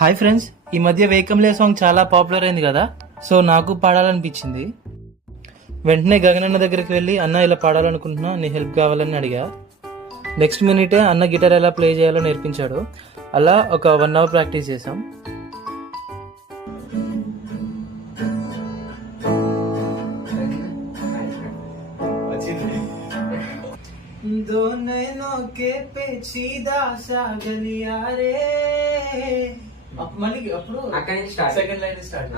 Hi friends, ఈ మధ్య వేకంలే song చాలా పాపులర్ అయింది కదా. సో నాకు పాడాలనిపించింది. వెంటనే గగనన్న దగ్గరికి వెళ్ళి అన్న ఇలా పాడాలనుకుంటున్నా, నీ హెల్ప్ కావాలని అడిగా. నెక్స్ట్ మినిటే అన్న గిటార్ ఎలా ప్లే చేయాలో నేర్పించాడు. అలా ఒక 1 hour ప్రాక్టీస్ చేసాం. మళ్ళీ అప్పుడు సెకండ్ లైన్ స్టార్ట్.